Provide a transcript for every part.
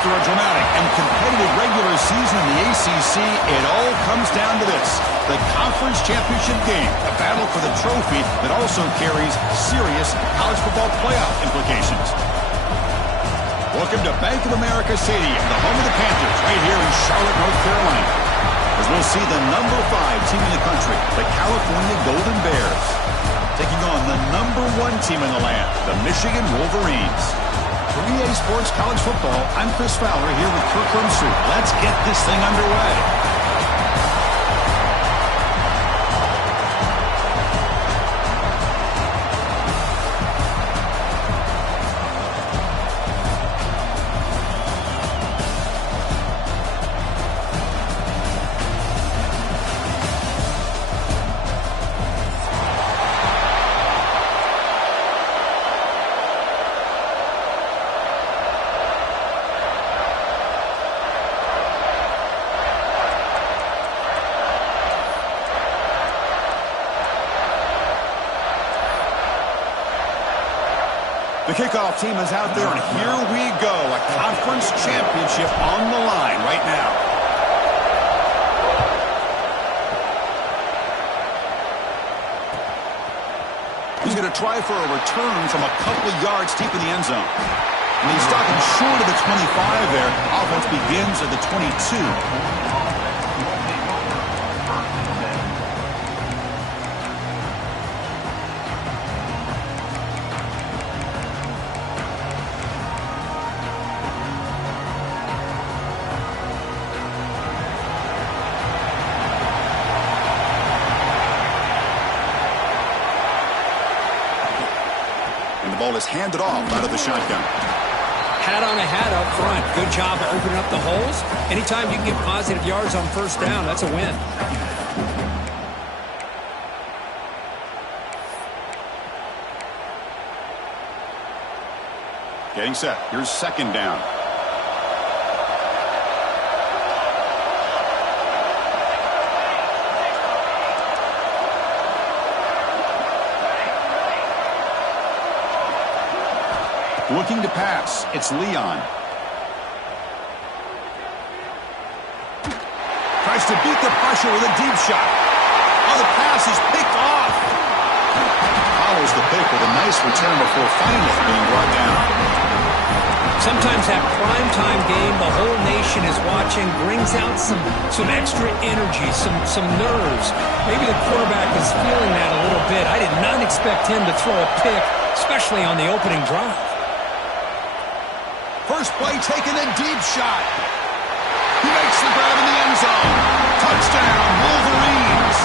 After a dramatic and competitive regular season in the ACC, it all comes down to this: the conference championship game, a battle for the trophy that also carries serious college football playoff implications. Welcome to Bank of America Stadium, the home of the Panthers, right here in Charlotte, North Carolina, as we'll see the number 5 team in the country, the California Golden Bears, taking on the number 1 team in the land, the Michigan Wolverines. For EA Sports College Football, I'm Chris Fowler here with Kirk Herbstreit. Let's get this thing underway. The kickoff team is out there, and here we go. A conference championship on the line right now. He's going to try for a return from a couple of yards deep in the end zone. And he's stopping short of the 25 there. Offense begins at the 22. Ball is handed off out of the shotgun. Hat on a hat up front. Good job of opening up the holes. Anytime you can get positive yards on first down, that's a win. Getting set. Here's second down. Looking to pass, it's Leon. Tries to beat the pressure with a deep shot. Oh, the pass is picked off. Follows the pick with a nice return before finally being brought down. Sometimes that primetime game, the whole nation is watching, brings out some extra energy, some nerves. Maybe the quarterback is feeling that a little bit. I did not expect him to throw a pick, especially on the opening drive. First play taken, a deep shot. He makes the grab in the end zone. Touchdown, Wolverines.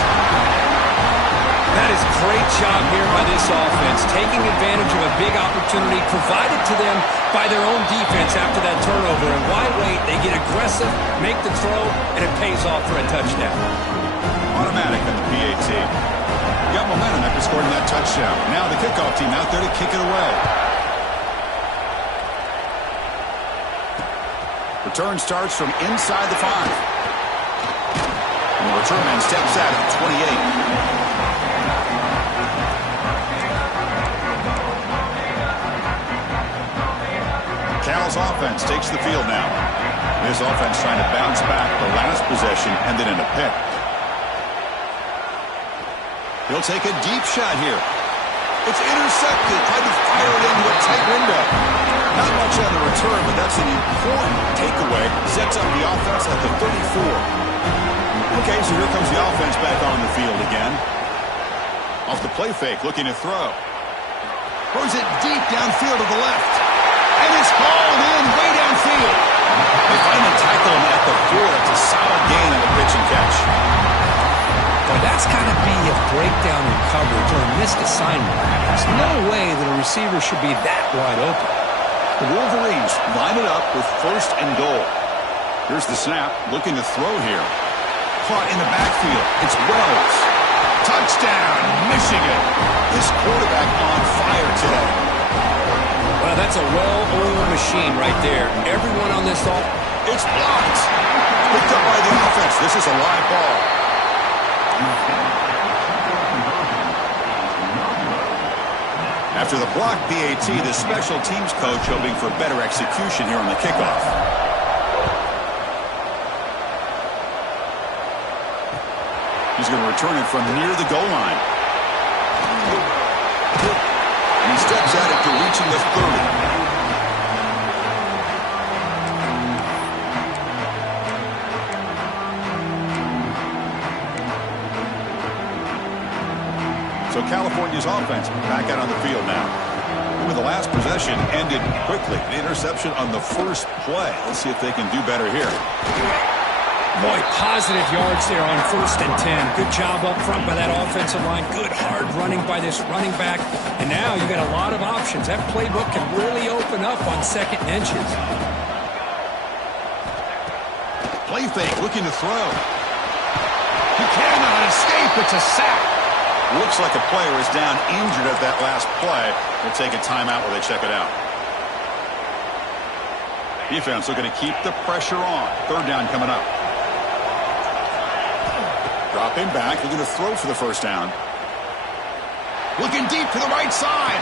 That is a great job here by this offense, taking advantage of a big opportunity provided to them by their own defense after that turnover. And why wait? They get aggressive, make the throw, and it pays off for a touchdown. Automatic on the PAT. Got momentum after scoring that touchdown. Now the kickoff team out there to kick it away. Return starts from inside the 5. And the return man steps out at the 28. Cal's offense takes the field now. This offense trying to bounce back the last possession, ended in a pick. He'll take a deep shot here. It's intercepted. Tried to fire it into a tight window. Not much on the return, but that's an important takeaway. Sets up the offense at the 34. Okay, so here comes the offense back on the field again. Off the play fake, looking to throw. Throws it deep downfield to the left. And it's hauled in way downfield. They finally tackle him at the 4. It's a solid gain on the pitch and catch. Well, that's got to be a breakdown in coverage or a missed assignment. There's no way that a receiver should be that wide open. The Wolverines line it up with first and goal. Here's the snap, looking to throw here. Caught in the backfield. It's Wells. Touchdown, Michigan. This quarterback on fire today. Well, that's a well-oiled machine right there. Everyone on this it's blocked. Picked up by the offense. This is a live ball. After the block PAT, the special teams coach hoping for better execution here on the kickoff. He's going to return it from near the goal line. And he steps at it to reaching the 30. So California's offense back out on the field now. Remember, the last possession ended quickly. The interception on the first play. Let's see if they can do better here. Boy, positive yards there on 1st and 10. Good job up front by that offensive line. Good hard running by this running back. And now you got a lot of options. That playbook can really open up on 2nd and inches. Play fake, looking to throw. He cannot escape. It's a sack. Looks like a player is down injured at that last play. They'll take a timeout while they check it out. Defense looking to keep the pressure on. 3rd down coming up. Dropping back, looking to throw for the 1st down. Looking deep to the right side.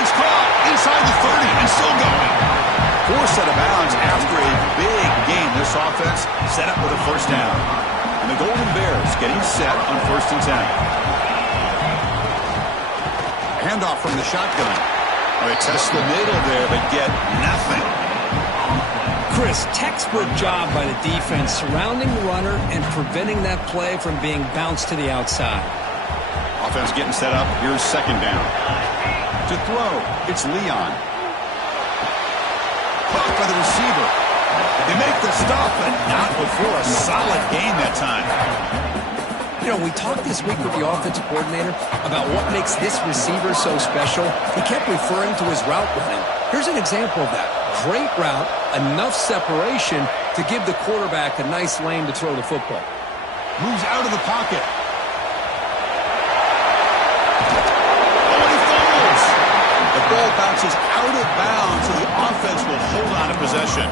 It's caught inside the 30 and still going. Forced out of bounds after a big gain. This offense set up with a 1st down. And the Golden Bears getting set on 1st and 10. Handoff from the shotgun. They test the middle there, but get nothing. Chris, textbook job by the defense surrounding the runner and preventing that play from being bounced to the outside. Offense getting set up. Here's 2nd down. To throw, it's Leon. Caught by the receiver. They make the stop, but not before a solid gain that time. You know, we talked this week with the offensive coordinator about what makes this receiver so special. He kept referring to his route running. Here's an example of that. Great route, enough separation to give the quarterback a nice lane to throw the football. Moves out of the pocket. Oh, and he fumbles. The ball bounces out of bounds, so the offense will hold on to possession.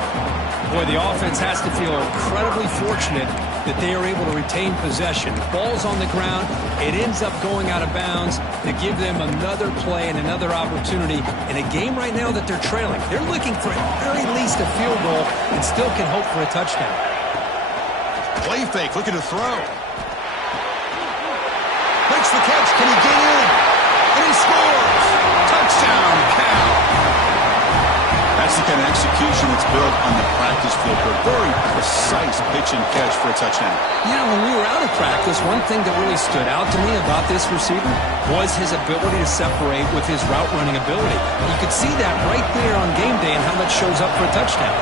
Boy, the offense has to feel incredibly fortunate that they are able to retain possession. The ball's on the ground. It ends up going out of bounds to give them another play and another opportunity in a game right now that they're trailing. They're looking for at very least a field goal and still can hope for a touchdown. Play fake, looking to throw. Makes the catch. Can he get in? And he scores. Touchdown, Cal. That's the kind of execution that's built on the practice field for a very precise pitch and catch for a touchdown. Yeah, when we were out of practice, one thing that really stood out to me about this receiver was his ability to separate with his route running ability. You could see that right there on game day and how that shows up for a touchdown.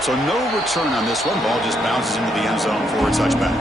So no return on this one. Ball just bounces into the end zone for a touchback.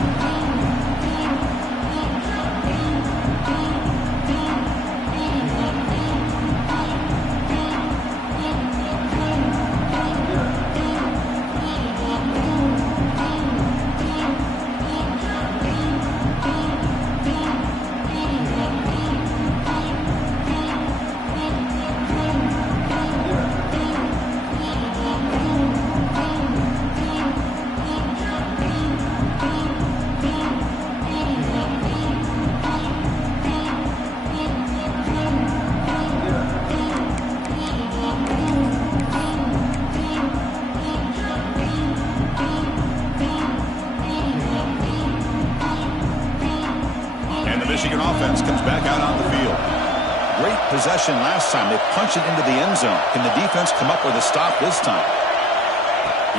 Michigan offense comes back out on the field. Great possession last time. They punch it into the end zone. Can the defense come up with a stop this time?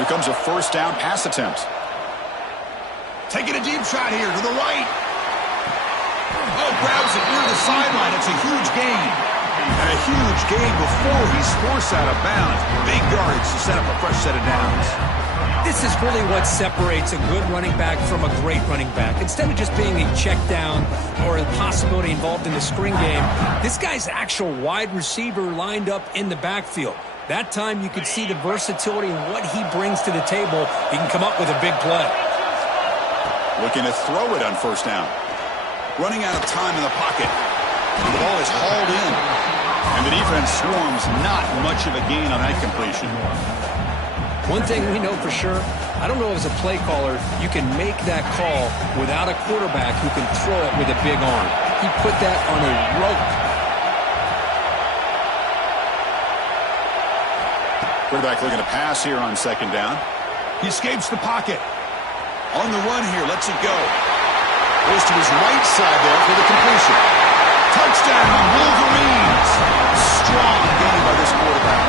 Here comes a 1st down pass attempt. Taking a deep shot here to the right. Oh, grabs it near the sideline. It's a huge gain. And a huge gain before he's forced out of bounds. Big yardage to set up a fresh set of downs. This is really what separates a good running back from a great running back. Instead of just being a check down or a possibility involved in the screen game, this guy's actual wide receiver lined up in the backfield. That time you could see the versatility and what he brings to the table. He can come up with a big play. Looking to throw it on 1st down. Running out of time in the pocket. The ball is hauled in. And the defense swarms not much of a gain on that completion. One thing we know for sure, I don't know as a play caller, you can make that call without a quarterback who can throw it with a big arm. He put that on a rope. Quarterback looking to pass here on second down. He escapes the pocket. On the run here, lets it go. Goes to his right side there for the completion. Touchdown, Wolverines. Strong game by this quarterback.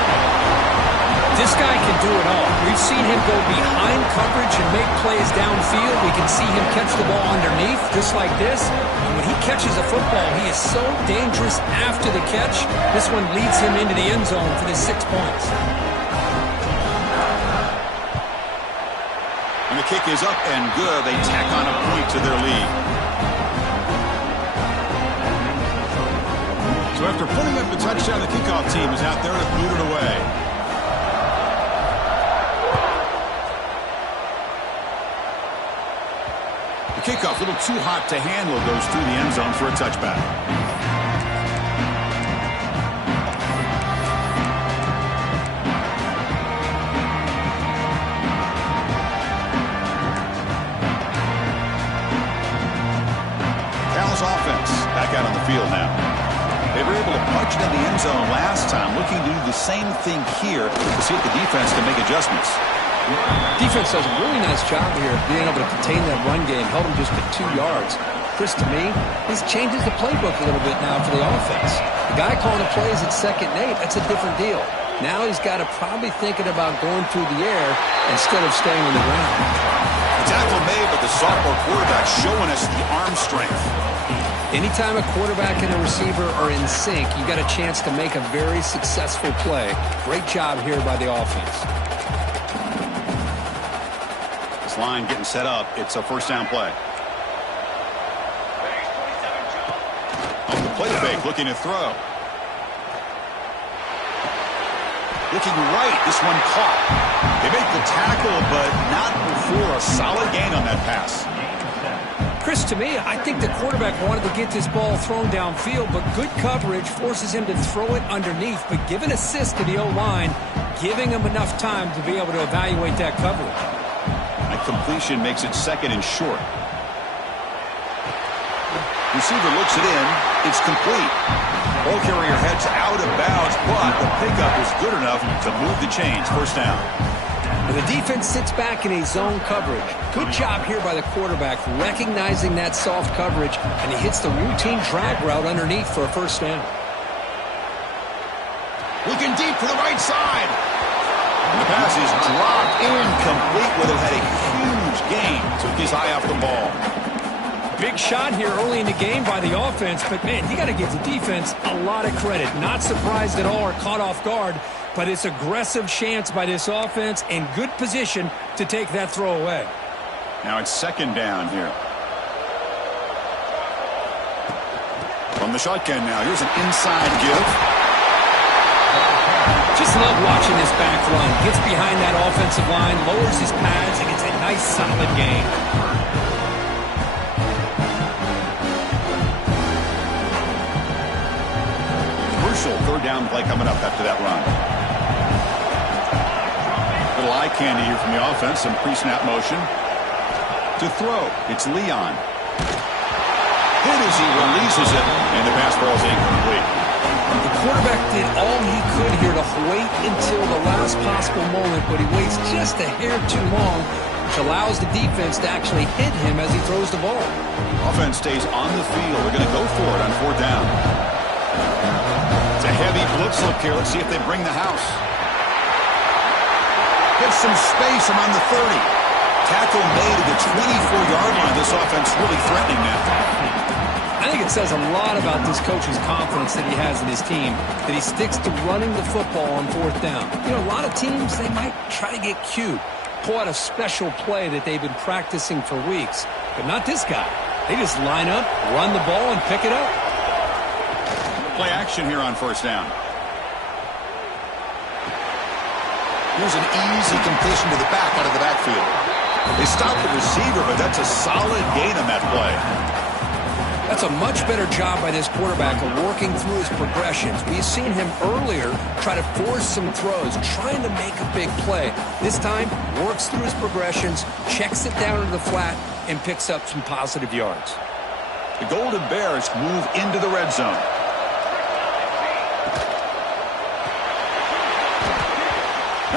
This guy can do it all. We've seen him go behind coverage and make plays downfield. We can see him catch the ball underneath, just like this. And when he catches a football, he is so dangerous after the catch. This one leads him into the end zone for the 6 points. And the kick is up and good. They tack on a point to their lead. So after putting up a touchdown, the kickoff team is out there to boot it away. The kickoff, a little too hot to handle, goes through the end zone for a touchback. Dallas offense back out on the field now. They were able to punch it in the end zone last time, looking to do the same thing here to see if the defense can make adjustments. Defense does a really nice job here of being able to contain that run game, held him just to 2 yards. Chris, to me, this changes the playbook a little bit now for the offense. The guy calling the plays at 2nd and 8, that's a different deal. Now he's got to probably thinking about going through the air instead of staying on the ground. The tackle made, but the sophomore quarterback showing us the arm strength. Anytime a quarterback and a receiver are in sync, you got a chance to make a very successful play. Great job here by the offense. This line getting set up. It's a first down play. On the play fake, looking to throw. Looking right, this one caught. They make the tackle, but not before a solid gain on that pass. Chris, to me, I think the quarterback wanted to get this ball thrown downfield, but good coverage forces him to throw it underneath. But give an assist to the O-line, giving him enough time to be able to evaluate that coverage. That completion makes it 2nd and short. Receiver looks it in. It's complete. Ball carrier heads out of bounds, but the pickup is good enough to move the chains. First down. And the defense sits back in a zone coverage. Good job here by the quarterback, recognizing that soft coverage, and he hits the routine drag route underneath for a first down. Looking deep to the right side. And the pass is dropped incomplete. Would have had a huge gain. Took his eye off the ball. Big shot here early in the game by the offense, but, man, you got to give the defense a lot of credit. Not surprised at all or caught off guard, but it's aggressive chance by this offense and good position to take that throw away. Now it's 2nd down here. From the shotgun now, here's an inside give. Just love watching this back run. Gets behind that offensive line, lowers his pads, and it's a nice solid gain. Crucial 3rd down play coming up after that run. Little eye candy here from the offense. Some pre-snap motion. To throw, it's Leon. Hit as he releases it, and the pass ball is incomplete. The quarterback did all he could here to wait until the last possible moment, but he waits just a hair too long, which allows the defense to actually hit him as he throws the ball. Offense stays on the field. They're going to go for it on 4th down. It's a heavy blitz look here. Let's see if they bring the house. Gets some space around the 30. Tackle made at the 24-yard line. This offense really threatening now. I think it says a lot about this coach's confidence that he has in his team, that he sticks to running the football on 4th down. You know, a lot of teams, they might try to get cute, pull out a special play that they've been practicing for weeks, but not this guy. They just line up, run the ball, and pick it up. Play action here on 1st down. Here's an easy completion to the back out of the backfield. They stop the receiver, but that's a solid gain on that play. That's a much better job by this quarterback of working through his progressions. We've seen him earlier try to force some throws, trying to make a big play. This time, works through his progressions, checks it down to the flat, and picks up some positive yards. The Golden Bears move into the red zone.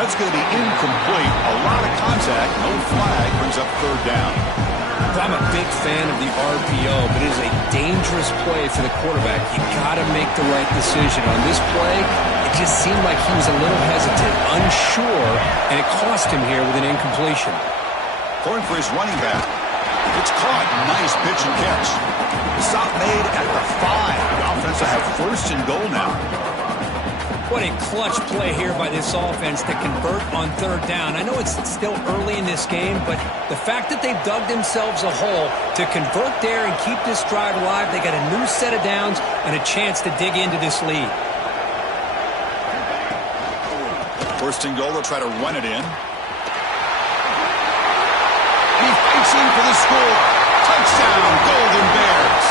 That's going to be incomplete. A lot of contact. No flag. Brings up third down. I'm a big fan of the RPO, but it is a dangerous play for the quarterback. You got to make the right decision. On this play, it just seemed like he was a little hesitant, unsure, and it cost him here with an incompletion. Going for his running back. It's caught. Nice pitch and catch. Stop made at the 5. The offense will have first and goal now. What a clutch play here by this offense to convert on third down. I know it's still early in this game, but the fact that they've dug themselves a hole to convert there and keep this drive alive, they got a new set of downs and a chance to dig into this lead. First and goal, they'll try to run it in. And he fights in for the score. Touchdown, Golden Bears.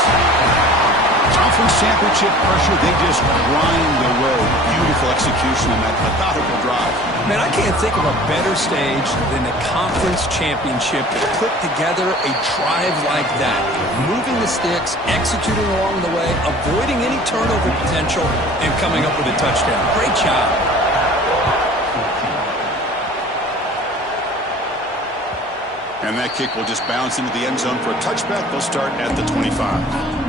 Conference championship pressure, they just grind the road. Beautiful execution on that methodical drive. Man, I can't think of a better stage than the conference championship to put together a drive like that. Moving the sticks, executing along the way, avoiding any turnover potential, and coming up with a touchdown. Great job. And that kick will just bounce into the end zone for a touchback. They'll start at the 25.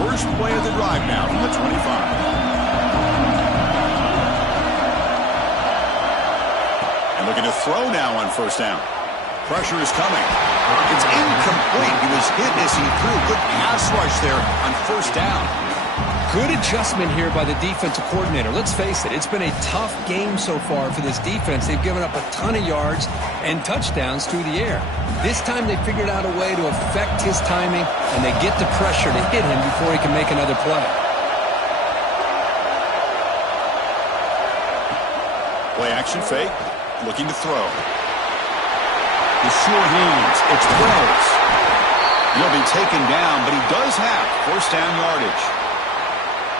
First play of the drive now from the 25. And looking to throw now on first down. Pressure is coming. It's incomplete. He was hit as he threw. Good pass rush there on first down. Good adjustment here by the defensive coordinator. Let's face it, it's been a tough game so far for this defense. They've given up a ton of yards and touchdowns through the air. This time they figured out a way to affect his timing, and they get the pressure to hit him before he can make another play. Play action fake, looking to throw. The sure hands, it's throws. He'll be taken down, but he does have first down yardage.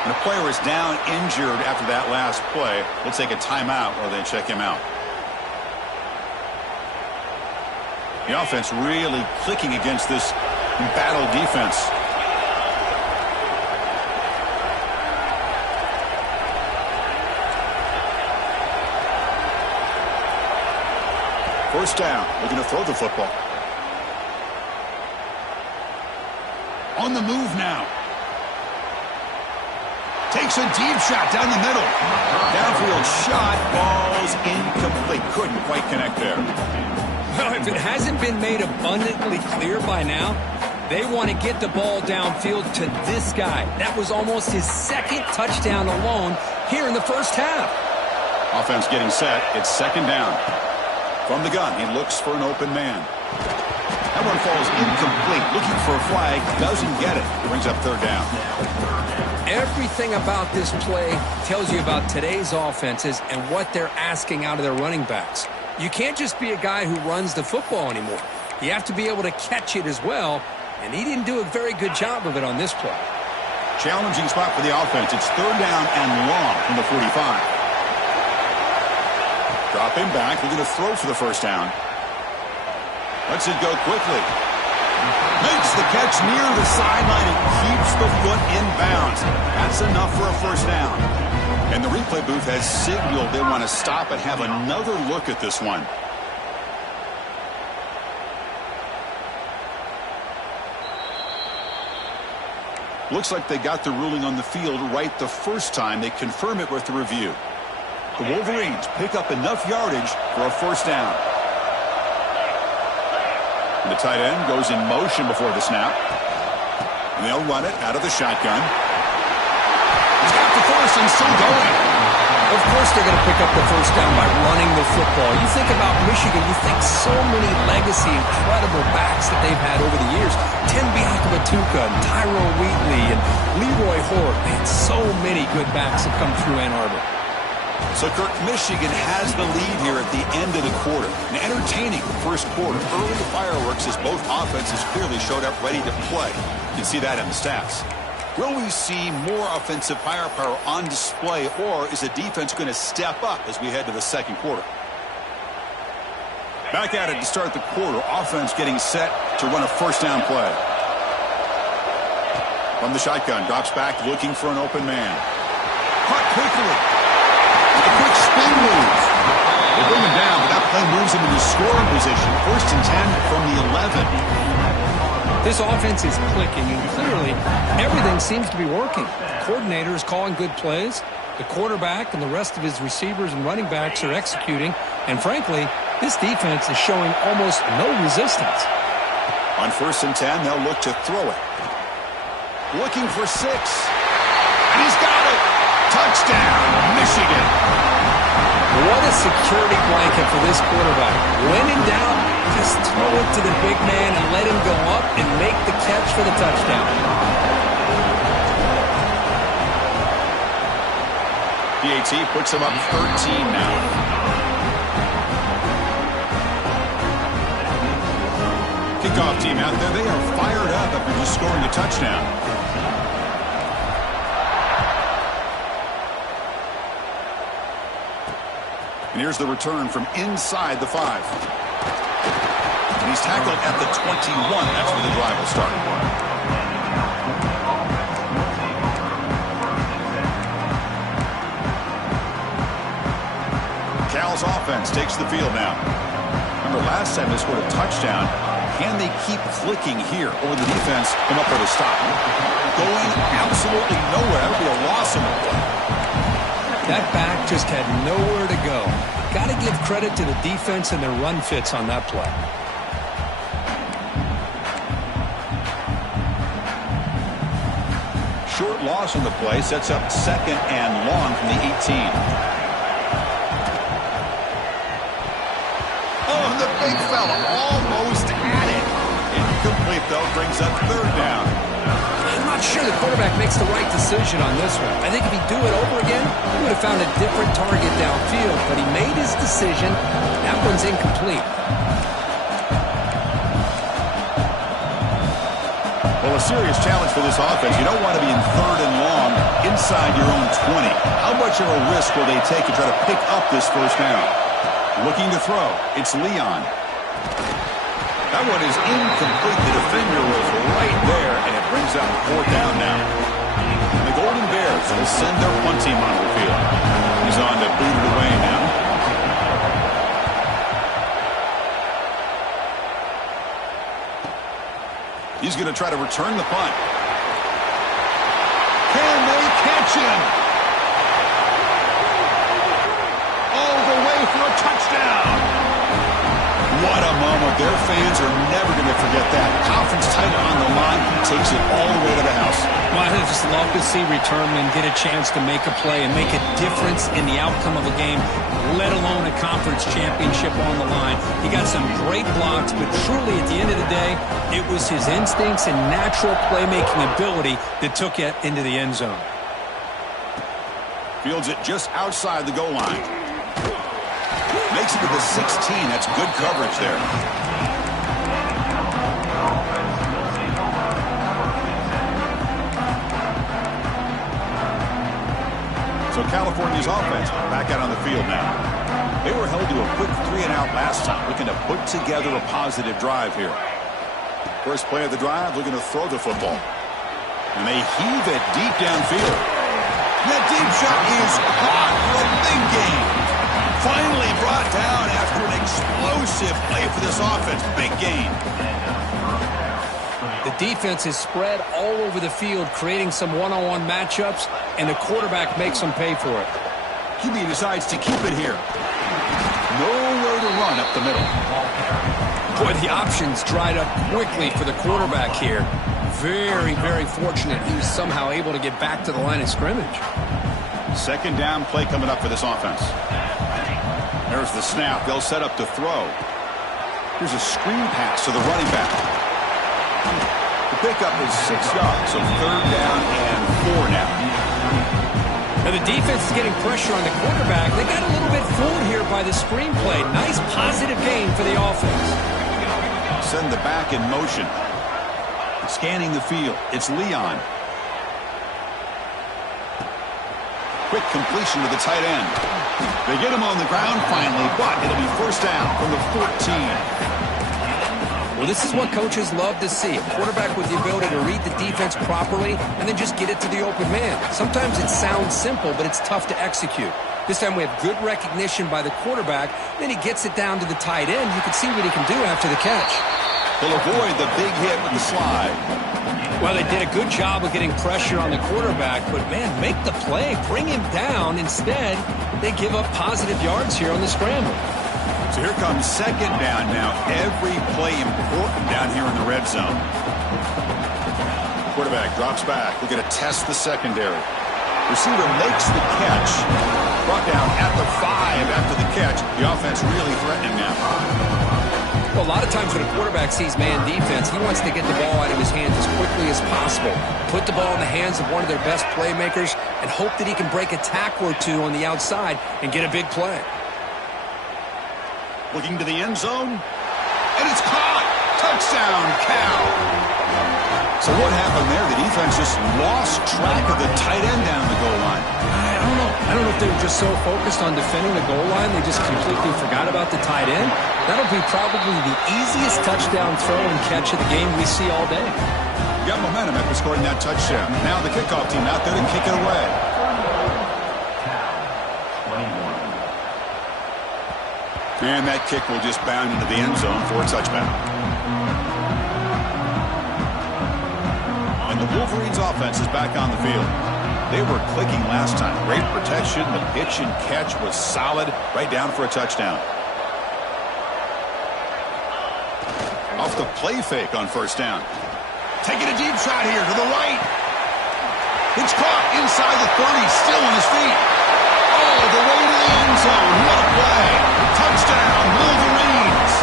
And the player is down injured after that last play. We'll take a timeout while they check him out. The offense really clicking against this battle defense. First down. Looking to throw the football. On the move now. Takes a deep shot down the middle. Downfield shot. Ball's incomplete. Couldn't quite connect there. Well, if it hasn't been made abundantly clear by now, they want to get the ball downfield to this guy. That was almost his second touchdown alone here in the first half. Offense getting set. It's second down. From the gun, he looks for an open man. That one falls incomplete. Looking for a flag. Doesn't get it. Brings up third down. Everything about this play tells you about today's offenses and what they're asking out of their running backs. You can't just be a guy who runs the football anymore. You have to be able to catch it as well, and he didn't do a very good job of it on this play. Challenging spot for the offense. It's third down and long from the 45. Dropping back. They're going to throw for the first down. Lets it go quickly. Makes the catch near the sideline and keeps the foot in bounds. That's enough for a first down. And the replay booth has signaled they want to stop and have another look at this one. Looks like they got the ruling on the field right the first time. They confirm it with the review. The Wolverines pick up enough yardage for a first down. And the tight end goes in motion before the snap. And they'll run it out of the shotgun. He's got the first and still going. Of course they're going to pick up the first down by running the football. You think about Michigan, you think so many legacy, incredible backs that they've had over the years. Tim Biakabatuka and Tyrone Wheatley and Leroy Hort. Man, so many good backs have come through Ann Arbor. So, Kirk, Michigan has the lead here at the end of the quarter. An entertaining first quarter. Early fireworks as both offenses clearly showed up ready to play. You can see that in the stats. Will we see more offensive firepower on display, or is the defense going to step up as we head to the second quarter? Back at it to start the quarter. Offense getting set to run a first down play. From the shotgun, drops back, looking for an open man. Caught quickly. A quick spin move. They bring him down, but that play moves him into scoring position. 1st and 10 from the 11. This offense is clicking, and clearly everything seems to be working. The coordinator is calling good plays. The quarterback and the rest of his receivers and running backs are executing. And frankly, this defense is showing almost no resistance. On 1st and 10, they'll look to throw it. Looking for 6. And he's got it. Touchdown, Michigan. What a security blanket for this quarterback. When in doubt, just throw it to the big man and let him go up and make the catch for the touchdown. PAT puts him up 13 now. Kickoff team out there. They are fired up after just scoring a touchdown. And here's the return from inside the 5. And he's tackled at the 21. That's where the drive will start. Cal's offense takes the field now. Remember, last time they scored a touchdown. Can they keep clicking here, or the defense come up with a stop? Going absolutely nowhere. That would be a loss in the play. That back just had nowhere to go. Got to give credit to the defense and their run fits on that play. Short loss on the play sets up 2nd and long from the 18. Oh, the big fella almost had it. Incomplete, though, brings up 3rd down. I'm not sure the quarterback makes the right decision on this one. I think if he'd do it over again, he would have found a different target downfield, but he made his decision. That one's incomplete. Well, a serious challenge for this offense. You don't want to be in 3rd and long inside your own 20. How much of a risk will they take to try to pick up this 1st down? Looking to throw. It's Leon. That one is incomplete. The defender was right there, and it brings up 4th down now. And the Golden Bears will send their punt team onto the field. He's on to boot it away now. He's going to try to return the punt. Can they catch him? All the way for a touchdown. What a moment. Their fans are never going to forget that. Conference title on the line. He takes it all the way to the house. Well, I just love to see returnmen get a chance to make a play and make a difference in the outcome of a game, let alone a conference championship on the line. He got some great blocks, but truly at the end of the day, it was his instincts and natural playmaking ability that took it into the end zone. Fields it just outside the goal line. Makes it to the 16. That's good coverage there. So California's offense back out on the field now. They were held to a quick 3-and-out last time, looking to put together a positive drive here. First play of the drive, looking to throw the football. And they heave it deep downfield. That deep shot is caught for a big gain. Finally brought down after an explosive play for this offense. Big gain. The defense is spread all over the field, creating some one-on-one matchups, and the quarterback makes them pay for it. QB decides to keep it here. Nowhere to run up the middle. Boy, the options dried up quickly for the quarterback here. Very, very fortunate he was somehow able to get back to the line of scrimmage. 2nd down play coming up for this offense. There's the snap. They'll set up to throw. Here's a screen pass to the running back. The pickup is 6 yards, so 3rd down and 4 now. Now the defense is getting pressure on the quarterback. They got a little bit fooled here by the screen play. Nice positive gain for the offense. Send the back in motion. Scanning the field. It's Leon. Quick completion to the tight end. They get him on the ground finally, but it'll be 1st down from the 14. Well, this is what coaches love to see. A quarterback with the ability to read the defense properly and then just get it to the open man. Sometimes it sounds simple, but it's tough to execute. This time we have good recognition by the quarterback. Then he gets it down to the tight end. You can see what he can do after the catch. He'll avoid the big hit with the slide. Well, they did a good job of getting pressure on the quarterback, but, man, make the play. Bring him down. Instead, they give up positive yards here on the scramble. So here comes second down now. Every play important down here in the red zone. Quarterback drops back. We're going to test the secondary. Receiver makes the catch. Brought down at the 5 after the catch. The offense really threatening now. Well, a lot of times when a quarterback sees man defense, he wants to get the ball out of his hands as quickly as possible. Put the ball in the hands of one of their best playmakers and hope that he can break a tackle or two on the outside and get a big play. Looking to the end zone. And it's caught. Touchdown, Cal. So what happened there? The defense just lost track of the tight end down the goal line. I don't know if they were just so focused on defending the goal line, they just completely forgot about the tight end. That'll be probably the easiest touchdown throw and catch of the game we see all day. Got momentum after scoring that touchdown. Now the kickoff team out there to kick it away. And that kick will just bound into the end zone for a touchback. And the Wolverines offense is back on the field. They were clicking last time. Great protection. The pitch and catch was solid. Right down for a touchdown. Off the play fake on first down. Taking a deep shot here to the right. It's caught inside the 30. Still on his feet. Oh, the way to the end zone. What a play. Touchdown, Wolverines.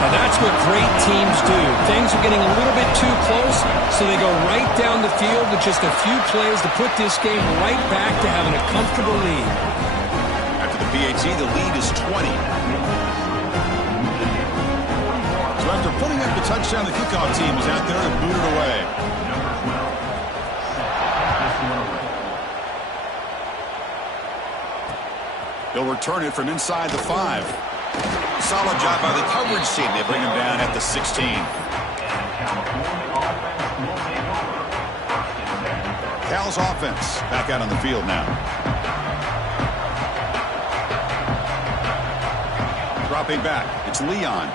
Now that's what great teams do. Things are getting a little bit too close, so they go right down the field with just a few plays to put this game right back to having a comfortable lead. After the PAT, the lead is 20. So after putting up the touchdown, the kickoff team is out there to boot it away. They'll return it from inside the 5. Solid job by the coverage team. They bring him down at the 16. Cal's offense back out on the field now. Dropping back. It's Leon.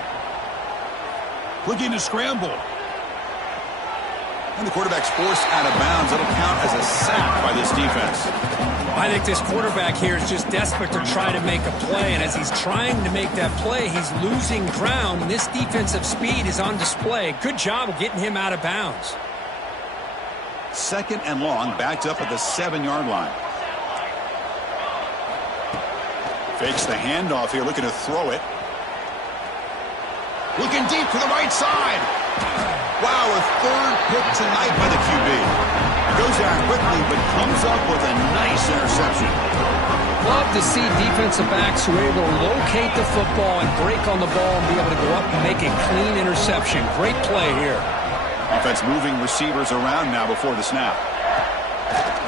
Looking to scramble. And the quarterback's forced out of bounds. That'll count as a sack by this defense. I think this quarterback here is just desperate to try to make a play, and as he's trying to make that play, he's losing ground, and this defensive speed is on display. Good job of getting him out of bounds. Second and long, backed up at the 7-yard line. Fakes the handoff here, looking to throw it. Looking deep to the right side. Wow, a third pick tonight by the QB. Goes down quickly, but comes up with a nice interception. Love to see defensive backs who are able to locate the football and break on the ball and be able to go up and make a clean interception. Great play here. Offense moving receivers around now before the snap.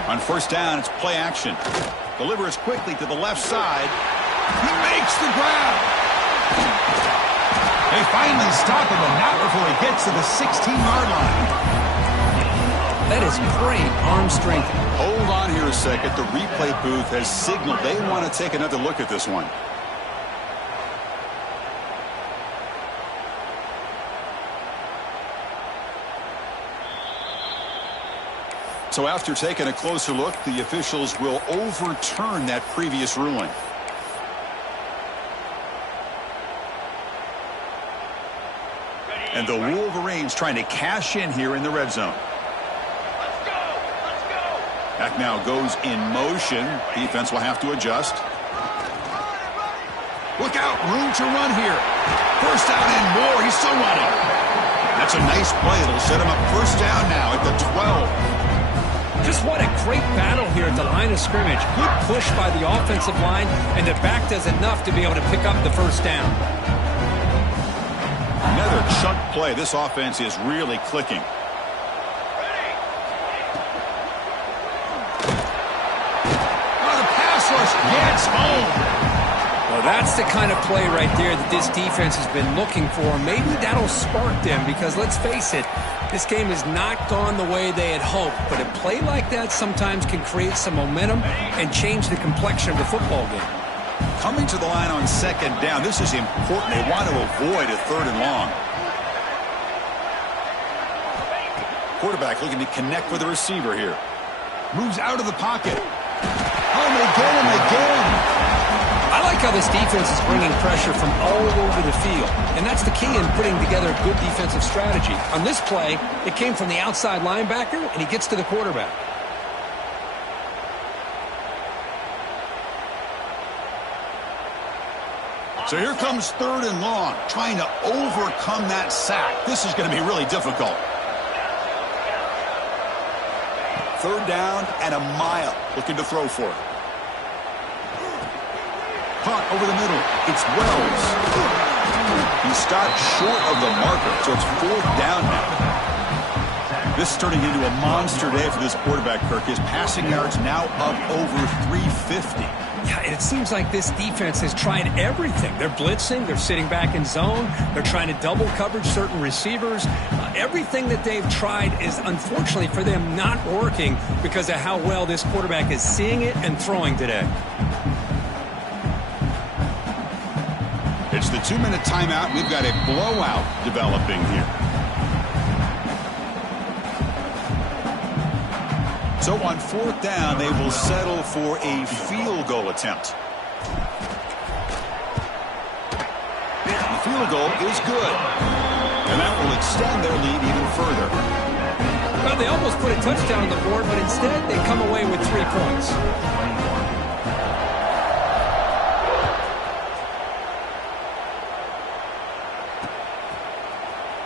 On first down, it's play action. Delivers quickly to the left side. He makes the grab. They finally stop him, but not before he gets to the 16-yard line. That is great arm strength. Hold on here a second. The replay booth has signaled they want to take another look at this one. So after taking a closer look, the officials will overturn that previous ruling. And the Wolverines trying to cash in here in the red zone. Back now goes in motion. Defense will have to adjust. Look out, room to run here. First down and more. He's still running. That's a nice play. It'll set him up first down now at the 12. Just what a great battle here at the line of scrimmage. Good push by the offensive line, and the back does enough to be able to pick up the first down. Another chunk play. This offense is really clicking. Gets home. Well, That's the kind of play right there that this defense has been looking for. Maybe that'll spark them because, let's face it, this game has not gone the way they had hoped. But a play like that sometimes can create some momentum and change the complexion of the football game. Coming to the line on second down, this is important. They want to avoid a third and long. Quarterback looking to connect with the receiver here. Moves out of the pocket. Oh, they get him again. I like how this defense is bringing pressure from all over the field. And that's the key in putting together a good defensive strategy. On this play, it came from the outside linebacker, and he gets to the quarterback. So here comes third and long, trying to overcome that sack. This is going to be really difficult. Third down and a mile, looking to throw for it. Punt over the middle. It's Wells. He stopped short of the marker, so it's fourth down now. This is turning into a monster day for this quarterback, Kirk. His passing yards now up over 350. Yeah, and it seems like this defense has tried everything. They're blitzing. They're sitting back in zone. They're trying to double coverage certain receivers. Everything that they've tried is, unfortunately for them, not working because of how well this quarterback is seeing it and throwing today. It's the 2-minute timeout. We've got a blowout developing here. So on fourth down, they will settle for a field goal attempt. The field goal is good. And that will extend their lead even further. Well, they almost put a touchdown on the board, but instead they come away with 3 points.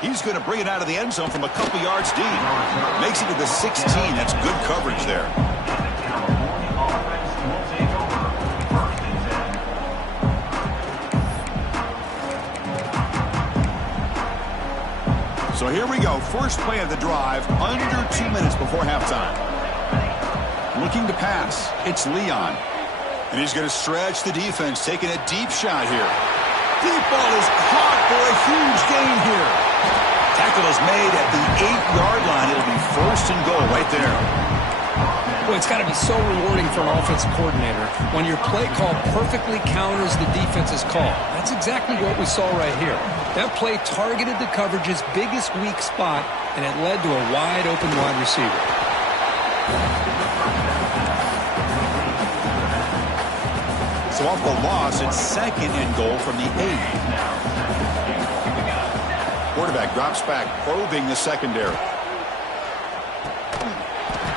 He's going to bring it out of the end zone from a couple yards deep. Makes it to the 16. That's good coverage there. So here we go. First play of the drive, under 2 minutes before halftime. Looking to pass. It's Leon. And he's going to stretch the defense, taking a deep shot here. Deep ball is caught for a huge gain here. Tackle is made at the 8-yard line. It'll be first and goal right there. Well, it's got to be so rewarding for an offensive coordinator when your play call perfectly counters the defense's call. That's exactly what we saw right here. That play targeted the coverage's biggest weak spot, and it led to a wide-open wide receiver. So off the loss, it's second and goal from the 8. Quarterback drops back, probing the secondary.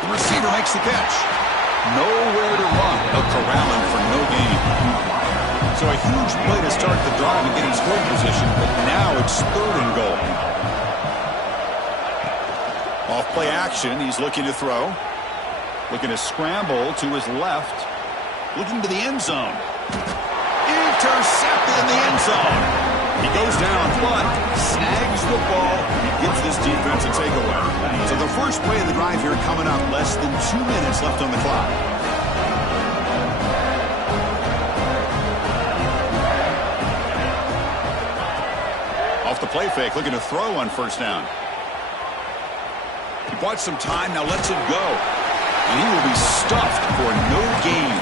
The receiver makes the catch. Nowhere to run. A corralling for no gain. So a huge play to start the drive and get in scoring position, but now it's third and goal. Off play action, he's looking to throw. Looking to scramble to his left. Looking to the end zone. Intercepted in the end zone. He goes down, but snags the ball and gives this defense a takeaway. So the first play of the drive here coming up, less than 2 minutes left on the clock. Off the play fake, looking to throw on first down. He bought some time, now lets it go. And he will be stuffed for no gain.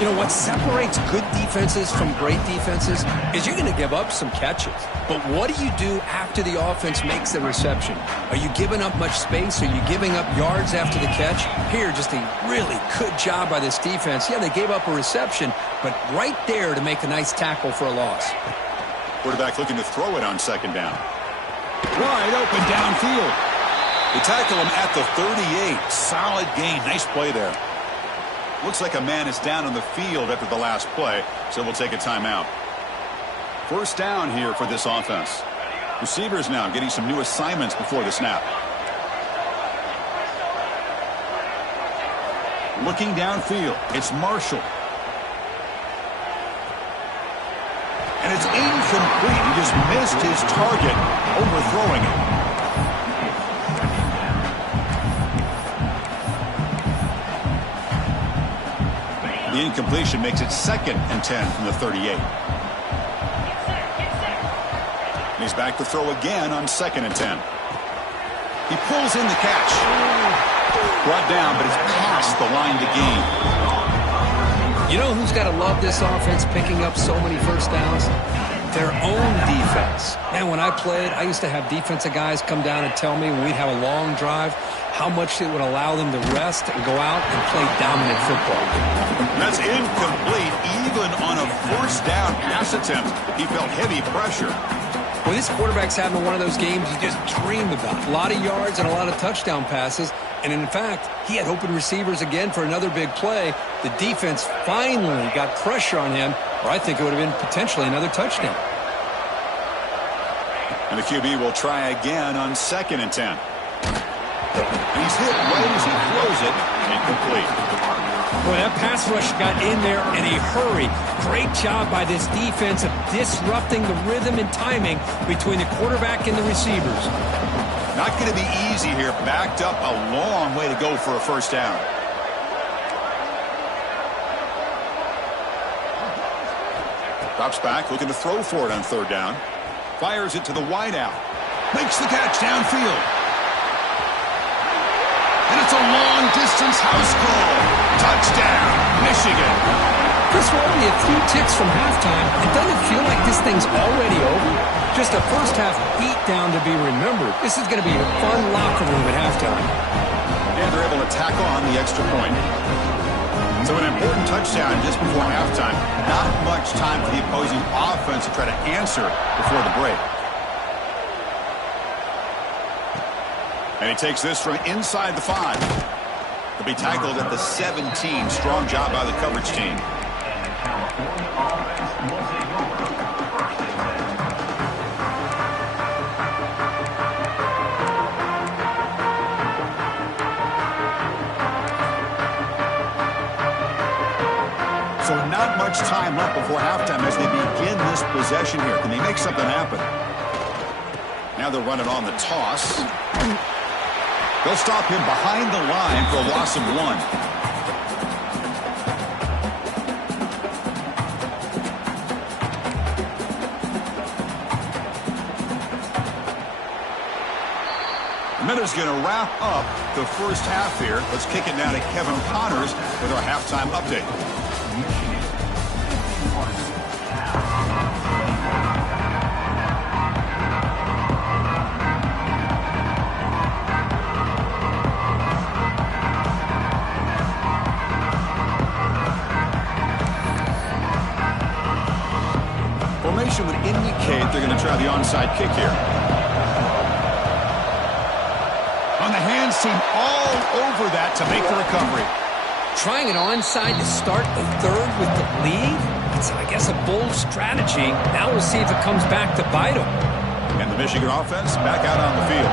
You know, what separates good defenses from great defenses is you're going to give up some catches. But what do you do after the offense makes the reception? Are you giving up much space? Are you giving up yards after the catch? Here, just a really good job by this defense. Yeah, they gave up a reception, but right there to make a nice tackle for a loss. Quarterback looking to throw it on second down. Wide open downfield. They tackle him at the 38. Solid gain. Nice play there. Looks like a man is down on the field after the last play, so we'll take a timeout. First down here for this offense. Receivers now getting some new assignments before the snap. Looking downfield, it's Marshall. And it's incomplete. He just missed his target, overthrowing it. The incompletion makes it 2nd and 10 from the 38. He's back to throw again on 2nd and 10. He pulls in the catch. Brought down, but it's past the line to gain. You know who's got to love this offense picking up so many first downs? Their own defense. Man, when I played, I used to have defensive guys come down and tell me when we'd have a long drive how much it would allow them to rest and go out and play dominant football. That's incomplete, even on a first down pass attempt. He felt heavy pressure. Well, this quarterback's having one of those games you just dream about. A lot of yards and a lot of touchdown passes. And in fact, he had open receivers again for another big play. The defense finally got pressure on him, or I think it would have been potentially another touchdown. And the QB will try again on 2nd and 10. And he's hit right as he throws it. Incomplete. Boy, that pass rush got in there in a hurry. Great job by this defense of disrupting the rhythm and timing between the quarterback and the receivers. Not going to be easy here. Backed up a long way to go for a first down. Drops back, looking to throw for it on 3rd down. Fires it to the wideout. Makes the catch downfield. And it's a long-distance house call. Touchdown, Michigan. Chris, we're only a few ticks from halftime. It doesn't feel like this thing's already over. Just a first-half beatdown to be remembered. This is going to be a fun locker room at halftime. And they're able to tack on the extra point. So an important touchdown just before halftime. Not much time for the opposing offense to try to answer before the break. And he takes this from inside the 5. He'll be tackled at the 17. Strong job by the coverage team. So not much time left before halftime as they begin this possession here. Can they make something happen? Now they're running on the toss. They'll stop him behind the line for a loss of 1. Miller's going to wrap up the first half here. Let's kick it now to Kevin Connors with our halftime update. Formation would indicate they're going to try the onside kick here. On the hands team all over that to make the recovery. Trying an onside to start the 3rd with the lead? It's, I guess, a bold strategy. Now we'll see if it comes back to bite them. And the Michigan offense back out on the field.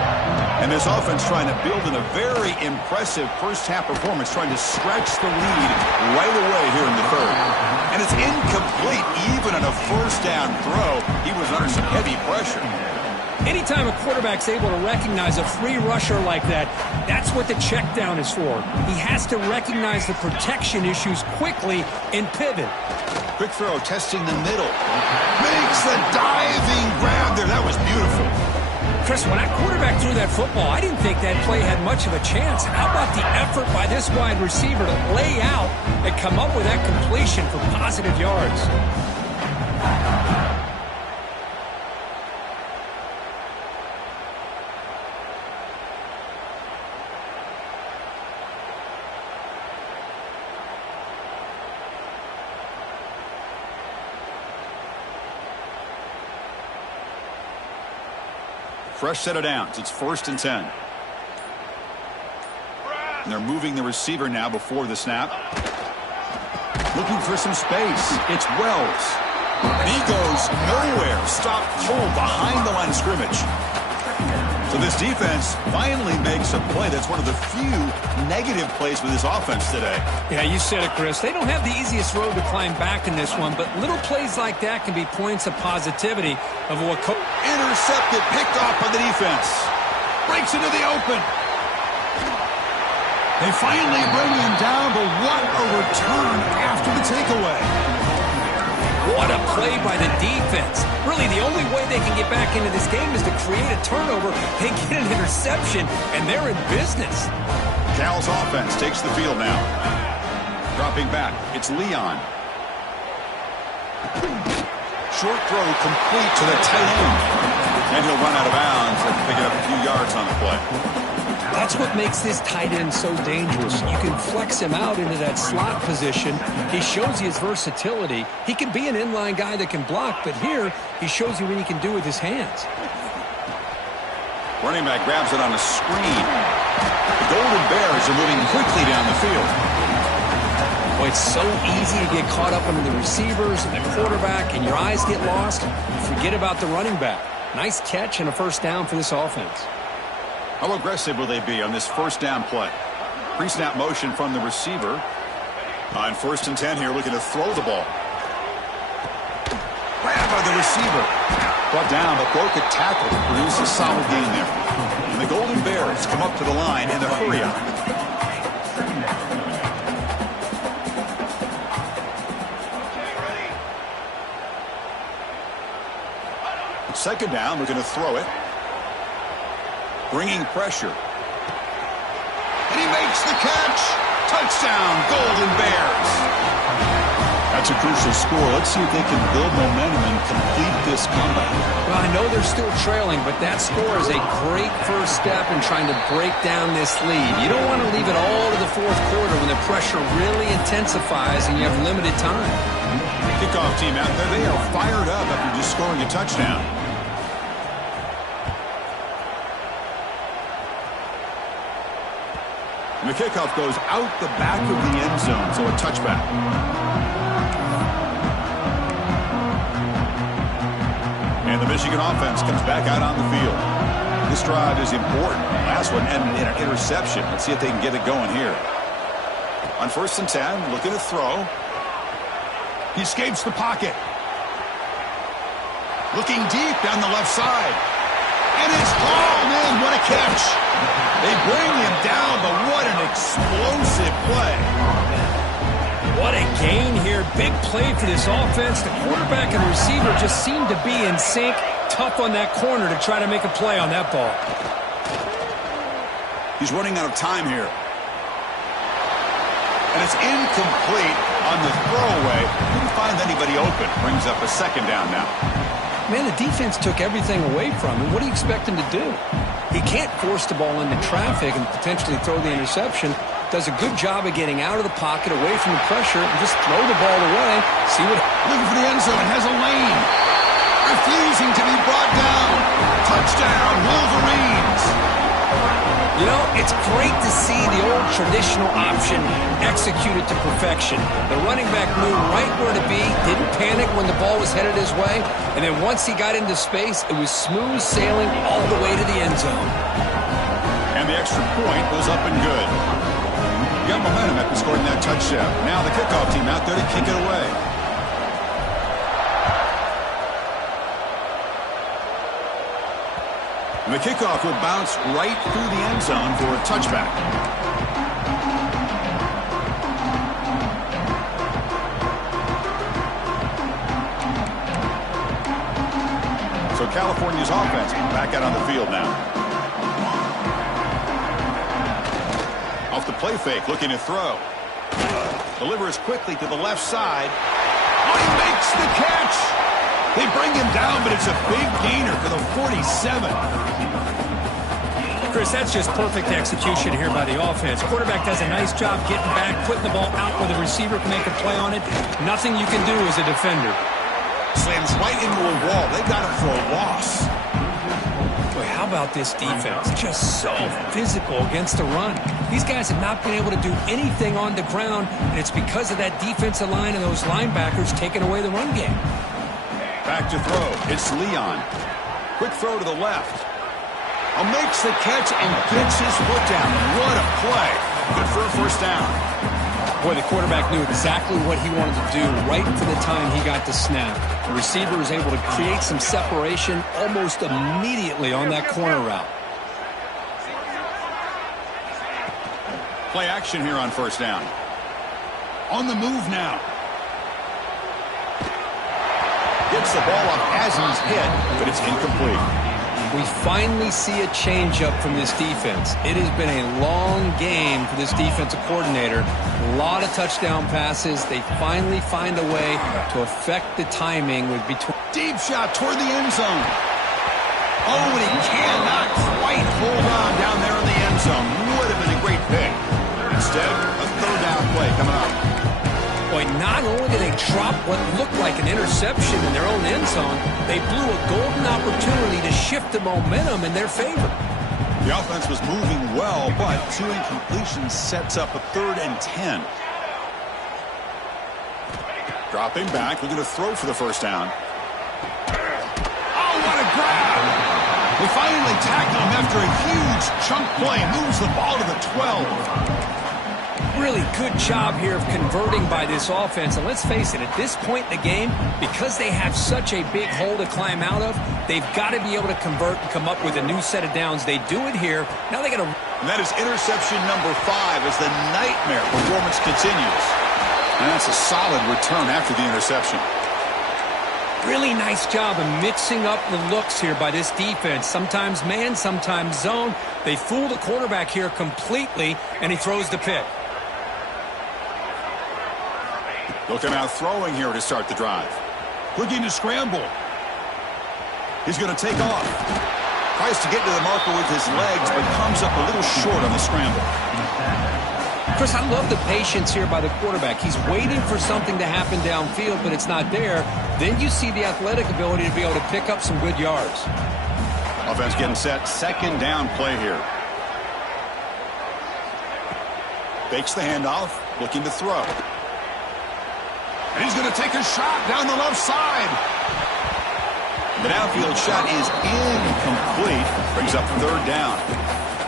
And this offense trying to build in a very impressive first-half performance, trying to stretch the lead right away here in the 3rd. And it's incomplete even on a first-down throw. He was under some heavy pressure. Anytime a quarterback's able to recognize a free rusher like that, that's what the check down is for. He has to recognize the protection issues quickly and pivot. Quick throw, testing the middle. Makes the diving grab there. That was beautiful. Chris, when that quarterback threw that football, I didn't think that play had much of a chance. How about the effort by this wide receiver to lay out and come up with that completion for positive yards? Fresh set of downs. It's 1st and 10. And they're moving the receiver now before the snap. Looking for some space. It's Wells. And he goes nowhere. Stopped cold behind the line of scrimmage. So this defense finally makes a play. That's one of the few negative plays with this offense today. Yeah, you said it, Chris. They don't have the easiest road to climb back in this one, but little plays like that can be points of positivity of what intercepted, picked off by the defense. Breaks into the open. They finally bring him down, but what a return after the takeaway. What a play by the defense. Really, the only way they can get back into this game is to create a turnover. They get an interception, and they're in business. Cal's offense takes the field now. Dropping back, it's Leon. Short throw complete to the tight end. And he'll run out of bounds and pick up a few yards on the play. That's what makes this tight end so dangerous. You can flex him out into that slot position. He shows you his versatility. He can be an inline guy that can block, but here he shows you what he can do with his hands. Running back grabs it on a screen. The Golden Bears are moving quickly down the field. Boy, it's so easy to get caught up under the receivers and the quarterback, and your eyes get lost. Forget about the running back. Nice catch and a first down for this offense. How aggressive will they be on this first down play? Pre-snap motion from the receiver. On 1st and 10 here, looking to throw the ball. Grab by the receiver. Brought down, but broke a tackle to produce a solid gain there. And the Golden Bears come up to the line in the hurry-up. Second down, we're going to throw it. Bringing pressure. And he makes the catch. Touchdown, Golden Bears. That's a crucial score. Let's see if they can build momentum and complete this comeback. Well, I know they're still trailing, but that score is a great first step in trying to break down this lead. You don't want to leave it all to the fourth quarter when the pressure really intensifies and you have limited time. Kickoff team out there, they are fired up after just scoring a touchdown. And the kickoff goes out the back of the end zone, so a touchback. And the Michigan offense comes back out on the field. This drive is important. Last one ended in an interception. Let's see if they can get it going here. On 1st and 10, looking to throw. He escapes the pocket. Looking deep down the left side. And it's hauled in. What a catch. They bring him down, but what an explosive play. What a gain here. Big play for this offense. The quarterback and the receiver just seem to be in sync. Tough on that corner to try to make a play on that ball. He's running out of time here. And it's incomplete on the throwaway. Couldn't find anybody open. Brings up a second down now. Man, the defense took everything away from him. What do you expect him to do? He can't force the ball into traffic and potentially throw the interception. Does a good job of getting out of the pocket, away from the pressure, and just throw the ball away. See what? Looking for the end zone. Has a lane. Refusing to be brought down. Touchdown, Wolverines. You know, it's great to see the old traditional option executed to perfection. The running back knew right where to be, didn't panic when the ball was headed his way, and then once he got into space, it was smooth sailing all the way to the end zone. And the extra point goes up and good. Got momentum after scoring that touchdown. Now the kickoff team out there to kick it away. And the kickoff will bounce right through the end zone for a touchback. So California's offense back out on the field now. Off the play fake, looking to throw. Delivers quickly to the left side. Oh, he makes the catch! They bring him down, but it's a big gainer for the 47. Chris, that's just perfect execution here by the offense. Quarterback does a nice job getting back, putting the ball out where the receiver can make a play on it. Nothing you can do as a defender. Slams right into a wall. They got him for a loss. Boy, how about this defense? Just so physical against the run. These guys have not been able to do anything on the ground, and it's because of that defensive line and those linebackers taking away the run game. Back to throw. It's Leon. Quick throw to the left. Makes the catch and gets his foot down. What a play. Good for a first down. Boy, the quarterback knew exactly what he wanted to do right from the time he got the snap. The receiver was able to create some separation almost immediately on that corner route. Play action here on first down. On the move now. Gets the ball up as he's hit, but it's incomplete. We finally see a changeup from this defense. It has been a long game for this defensive coordinator. A lot of touchdown passes. They finally find a way to affect the timing with between. Deep shot toward the end zone. Oh, and he cannot quite hold on down there in the end zone. Would have been a great pick. Instead, a third down play coming up. Boy, not only did they drop what looked like an interception in their own end zone, they blew a golden opportunity to shift the momentum in their favor. The offense was moving well, but 2 incompletions sets up a 3rd and 10. Dropping back, looking to throw for the first down. Oh, what a grab! They finally tackle him after a huge chunk play. Moves the ball to the 12. Really good job here of converting by this offense. And let's face it, at this point in the game, because they have such a big hole to climb out of, they've got to be able to convert and come up with a new set of downs. They do it here. Now they got to... And that is interception number 5 as the nightmare performance continues. And that's a solid return after the interception. Really nice job of mixing up the looks here by this defense. Sometimes man, sometimes zone. They fool the quarterback here completely, and he throws the pick. Looking out throwing here to start the drive. Looking to scramble. He's going to take off. Tries to get to the marker with his legs, but comes up a little short on the scramble. Chris, I love the patience here by the quarterback. He's waiting for something to happen downfield, but it's not there. Then you see the athletic ability to be able to pick up some good yards. Offense getting set. 2nd down play here. Fakes the handoff. Looking to throw. And he's going to take a shot down the left side. The downfield shot is incomplete. Brings up 3rd down.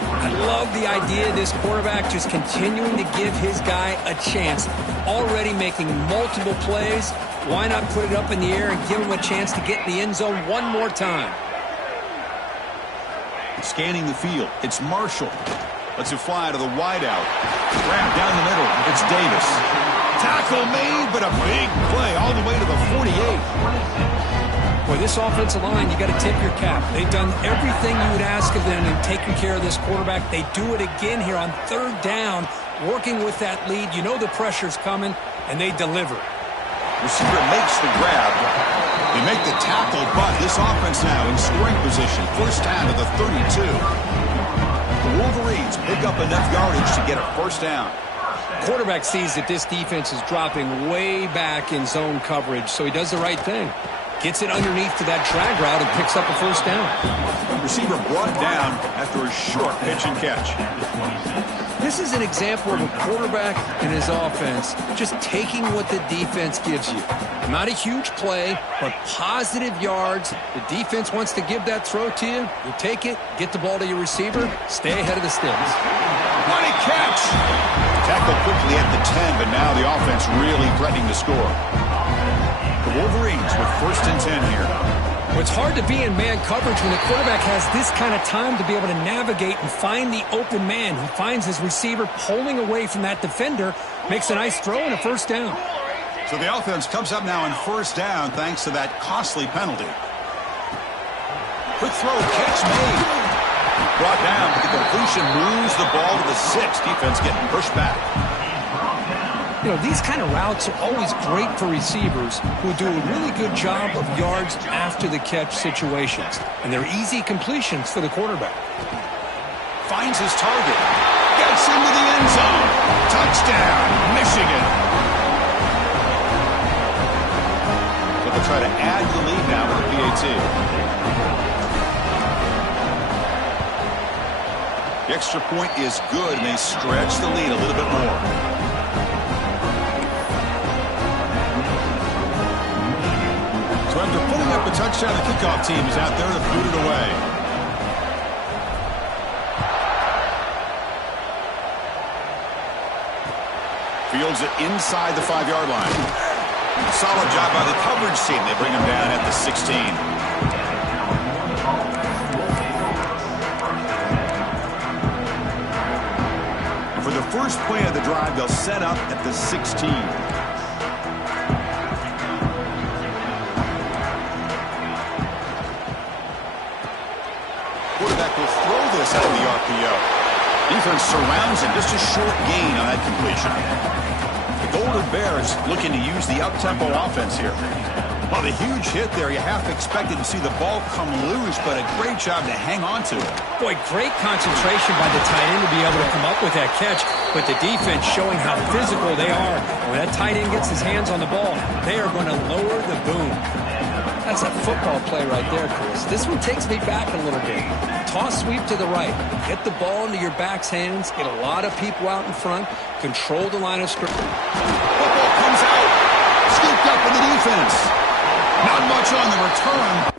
I love the idea of this quarterback just continuing to give his guy a chance. Already making multiple plays. Why not put it up in the air and give him a chance to get in the end zone one more time? Scanning the field. It's Marshall. Lets it fly to the wideout. Grab down the middle. It's Davis. Tackle made, but a big play all the way to the 48. Boy, this offensive line, you got to tip your cap. They've done everything you would ask of them in taking care of this quarterback. They do it again here on 3rd down, working with that lead. You know the pressure's coming, and they deliver. Receiver makes the grab. They make the tackle, but this offense now in scoring position. First down to the 32. The Wolverines pick up enough yardage to get a first down. Quarterback sees that this defense is dropping way back in zone coverage, so he does the right thing. Gets it underneath to that drag route and picks up a first down. Receiver brought down after a short pitch and catch. This is an example of a quarterback and his offense just taking what the defense gives you. Not a huge play, but positive yards. The defense wants to give that throw to you. You take it, get the ball to your receiver, stay ahead of the sticks. What a catch! Tackled quickly at the 10, but now the offense really threatening to score. The Wolverines with 1st and 10 here. Well, it's hard to be in man coverage when the quarterback has this kind of time to be able to navigate and find the open man. He finds his receiver pulling away from that defender, makes a nice throw and a first down. So the offense comes up now in first down thanks to that costly penalty. Quick throw, catch made. Brought down, but the completion moves the ball to the 6. Defense getting pushed back. You know, these kind of routes are always great for receivers who do a really good job of yards after the catch situations. And they're easy completions for the quarterback. Finds his target. Gets into the end zone. Touchdown, Michigan. So they'll try to add the lead now with the PAT. The extra point is good, and they stretch the lead a little bit more. So after putting up a touchdown, the kickoff team is out there to boot it away. Fields it inside the 5-yard line. Solid job by the coverage team. They bring him down at the 16. For the first First play of the drive, they'll set up at the 16. Quarterback will throw this out of the RPO. Defense surrounds him. Just a short gain on that completion. The Golden Bears looking to use the up-tempo offense here. Well, the huge hit there, you half expected to see the ball come loose, but a great job to hang on to it. Boy, great concentration by the tight end to be able to come up with that catch, but the defense showing how physical they are. When that tight end gets his hands on the ball, they are going to lower the boom. That's a football play right there, Chris. This one takes me back a little bit. Toss sweep to the right. Get the ball into your back's hands. Get a lot of people out in front. Control the line of scrimmage. Football comes out. Scooped up in the defense. Not much on the return.